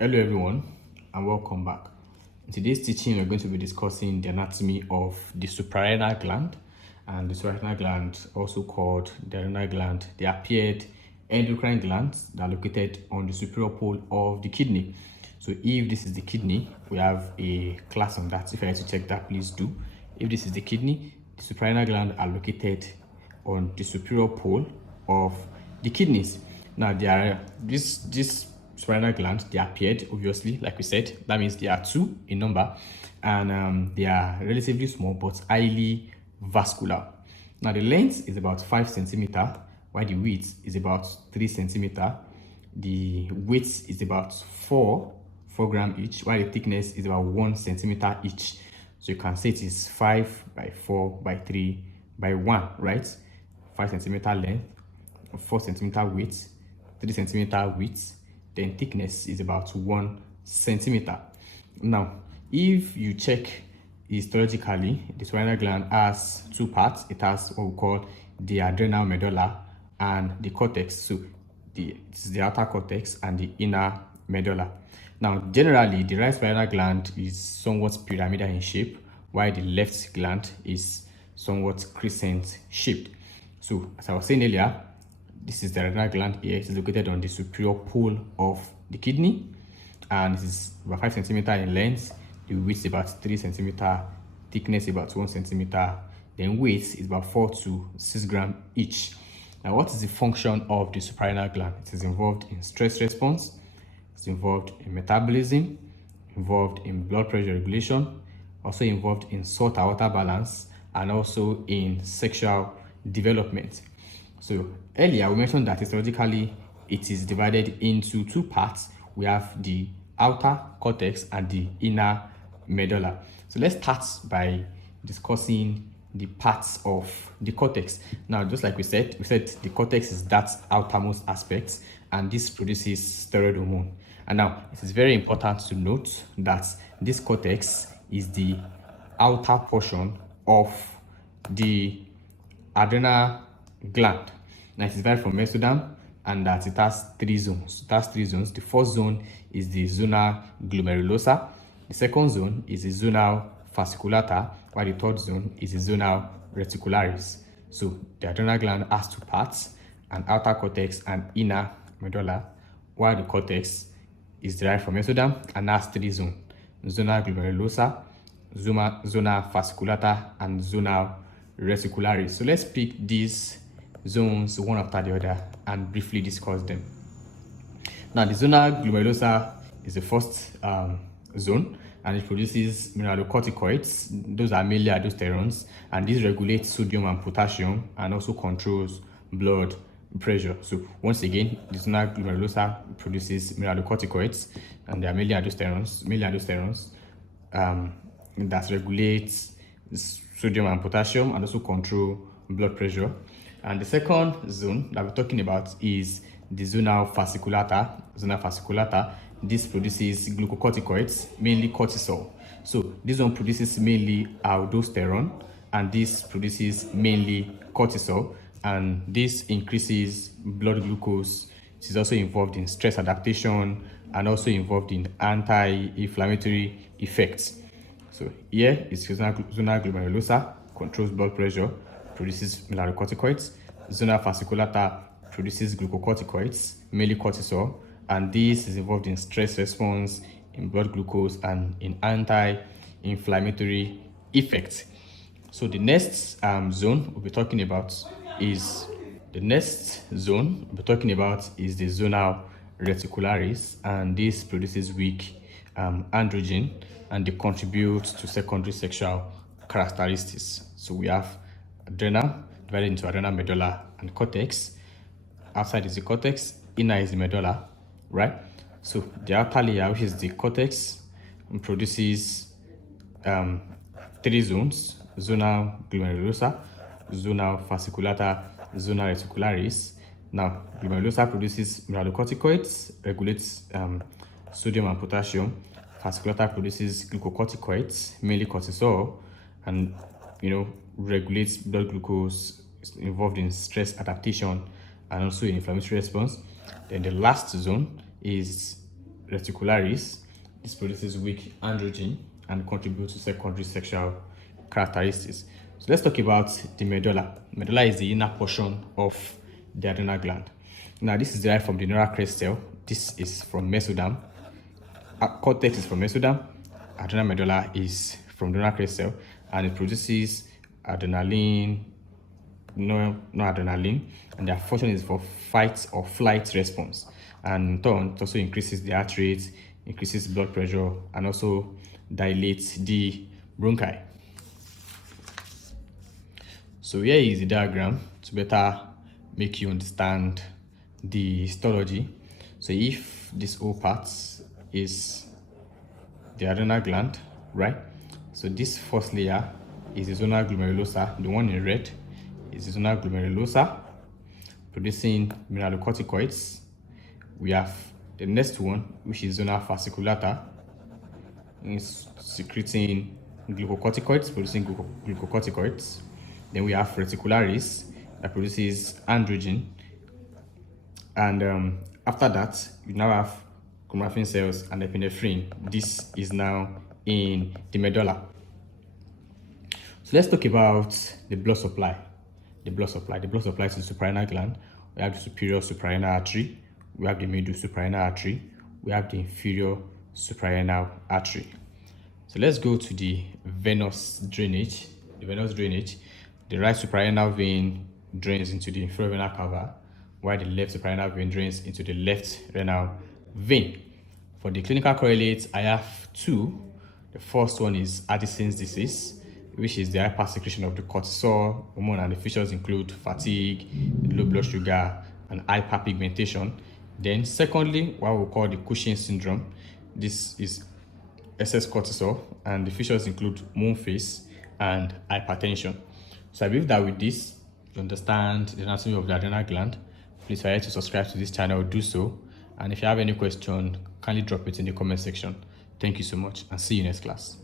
Hello everyone and welcome back. In today's teaching, we're going to be discussing the anatomy of the suprarenal gland, and the suprarenal gland, also called the adrenal gland. They appeared endocrine glands that are located on the superior pole of the kidney. So if this is the kidney, we have a class on that. If you like to check that, please do. If this is the kidney, the suprarenal gland are located on the superior pole of the kidneys. Now this suprarenal gland, they appeared obviously, like we said. That means there are two in number, and they are relatively small but highly vascular. Now the length is about 5 centimeter, while the width is about 3 centimeter. The weight is about 4 gram each, while the thickness is about 1 centimeter each. So you can say it is 5 by 4 by 3 by 1, right? 5 centimeter length, 4 centimeter width, 3 centimeter width, then thickness is about 1 centimeter. Now, if you check histologically, the suprarenal gland has two parts. It has what we call the adrenal medulla and the cortex. So this is the outer cortex and the inner medulla. Now, generally, the right suprarenal gland is somewhat pyramidal in shape, while the left gland is somewhat crescent shaped. So, as I was saying earlier, this is the adrenal gland here. It is located on the superior pole of the kidney, and it is about 5 centimeter in length. The width is about 3 centimeter, thickness is about 1 centimeter, then weight is about 4 to 6 grams each. Now, what is the function of the suprarenal gland? It is involved in stress response, it's involved in metabolism, involved in blood pressure regulation, also involved in salt and water balance, and also in sexual development. So earlier we mentioned that histologically it is divided into two parts. We have the outer cortex and the inner medulla. So let's start by discussing the parts of the cortex. Now, just like we said the cortex is that outermost aspect, and this produces steroid hormone. And now it is very important to note that this cortex is the outer portion of the adrenal gland. Now it is derived from mesoderm, and that it has 3 zones. It has 3 zones. The first zone is the zona glomerulosa. The second zone is the zona fasciculata, while the third zone is the zona reticularis. So the adrenal gland has 2 parts, an outer cortex and inner medulla, while the cortex is derived from mesoderm and has 3 zones: zona glomerulosa, zona fasciculata, and zona reticularis. So let's pick these zones one after the other and briefly discuss them. Now, the zona glomerulosa is the first zone, and it produces mineralocorticoids. Those are mainly aldosterons, and these regulate sodium and potassium and also controls blood pressure. So once again, the zona glomerulosa produces mineralocorticoids, and they are mainly aldosterons that regulates sodium and potassium and also control blood pressure. And the second zone that we're talking about is the zona fasciculata. This produces glucocorticoids, mainly cortisol. So this one produces mainly aldosterone, and this produces mainly cortisol, and this increases blood glucose. It is also involved in stress adaptation and also involved in anti-inflammatory effects. So here is zona glomerulosa, controls blood pressure, produces mineralocorticoids. Zona fasciculata produces glucocorticoids, mainly cortisol, and this is involved in stress response, in blood glucose, and in anti-inflammatory effects. So the next zone we'll be talking about is the zona reticularis, and this produces weak androgen, and they contribute to secondary sexual characteristics. So we have adrenal divided into adrenal medulla and cortex. Outside is the cortex, inner is the medulla, right? So the outer layer, which is the cortex, produces 3 zones: zona glomerulosa, zona fasciculata, zona reticularis. Now, glomerulosa produces mineralocorticoids, regulates sodium and potassium. Fasciculata produces glucocorticoids, mainly cortisol, and regulates blood glucose, is involved in stress adaptation and also in inflammatory response. Then the last zone is reticularis. This produces weak androgen and contributes to secondary sexual characteristics. So let's talk about the medulla. Medulla is the inner portion of the adrenal gland. Now, this is derived from the neural crest cell. This is from mesoderm. Cortex is from mesoderm. Adrenal medulla is from the neural crest cell, and it produces adrenaline, noradrenaline, and their function is for fight or flight response. And in turn, it also increases the heart rate, increases blood pressure, and also dilates the bronchi. So here is the diagram to better make you understand the histology. So if this whole part is the adrenal gland, right? So this first layer is the zona glomerulosa. The one in red is the zona glomerulosa, producing mineralocorticoids. We have the next one, which is zona fasciculata, is secreting glucocorticoids, producing glucocorticoids. Then we have reticularis that produces androgen, and after that you now have chromatin cells and epinephrine. This is now in the medulla. So let's talk about the blood supply. The blood supply to the suprarenal gland. We have the superior suprarenal artery, we have the middle suprarenal artery, we have the inferior suprarenal artery. So let's go to the venous drainage. The right suprarenal vein drains into the inferior renal cava, while the left suprarenal vein drains into the left renal vein. For the clinical correlates, I have two. The first one is Addison's disease, which is the hypersecretion of the cortisol hormone, and the features include fatigue, low blood sugar, and hyperpigmentation. Then secondly, what we call the Cushing's syndrome. This is excess cortisol, and the features include moon face and hypertension. So I believe that with this, you understand the anatomy of the adrenal gland. Please feel free to subscribe to this channel, do so. And if you have any question, kindly drop it in the comment section. Thank you so much, and see you next class.